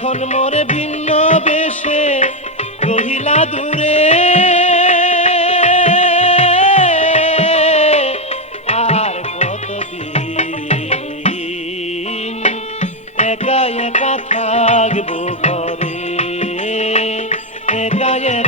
এখন মোরে ভিন্ন বেশে রহিলা দূরে। আর কতদিন একা একা থাকব ঘরে? একা একা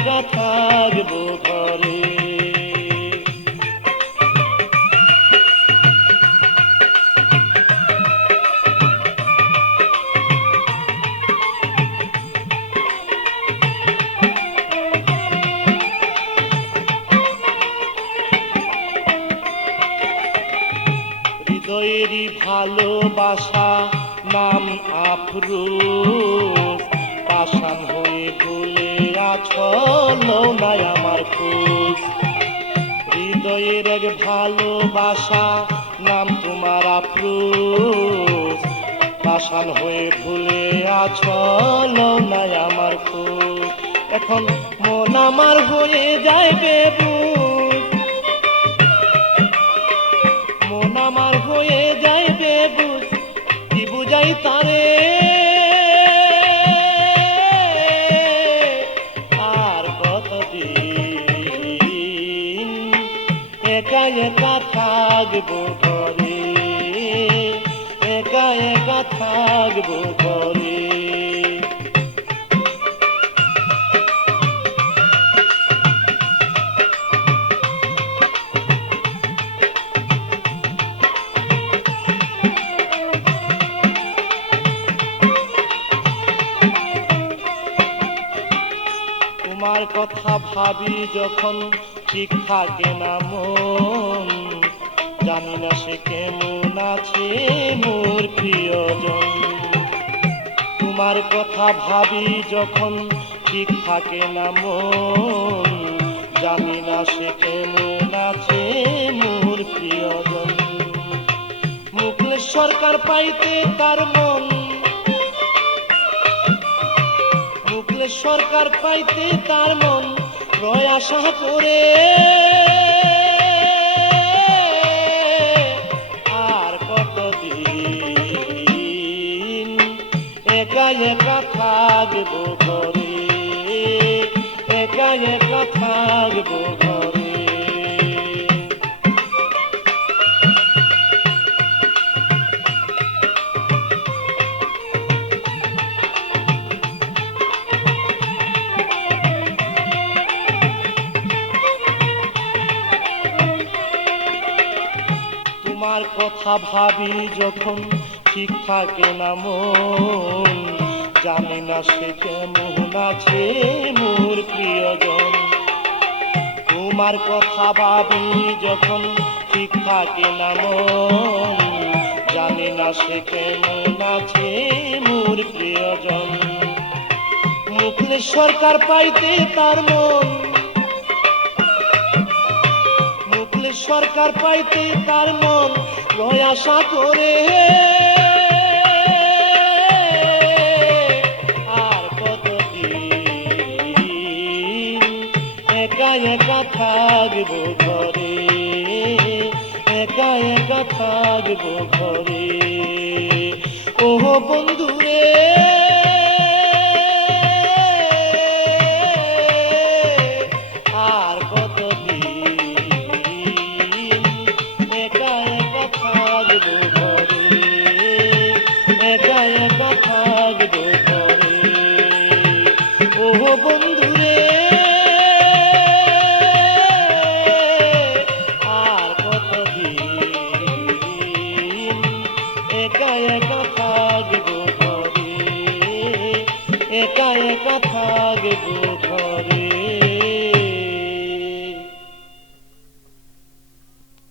হৃদয়েরই ভালোবাসা, নাম আফরোজ। পাশান হয়ে ভুলে আছল নাই আমার খোঁজ। হৃদয়ের এক ভালোবাসা, নাম তোমার আফরোজ। পাশান হয়ে ভুলে আছল নাই আমার খুশ এখন মন আমার হয়ে যায় বেবুজ। কি তারে। আর কতদিন একা একা থাকব ঘরে? একা একা থাকব ঘরে? কথা ভাবি যখন ঠিক থাকে না মন। জানি না সে কেমন আছে মোর প্রিয়জন। তোমার কথা ভাবি যখন ঠিক থাকে না মন। জানি না সে কেমন আছে মোর প্রিয়জন। মুকলেশ সরকার পাইতে তার মন সরকার পাইতে তার মন রয় আশা করে। তোমার কথা ভাবি যখন ঠিক থাকে না মন। জানি না সে কেমন আছে মোর প্রিয়জন। তোমার কথা ভাবি যখন ঠিক থাকে না মন। জানি না সে কেমন আছে মোর প্রিয়জন। মুখলের সরকার পাইতে তার মন। সরকার পাইতে তার মন লয় আশা করে। আর কতদিন একা একা থাকব ঘরে? একা একা থাকব ঘরে? ওহ বন্ধুরে একা একা থাকব ঘরে। একা একা ঘরে।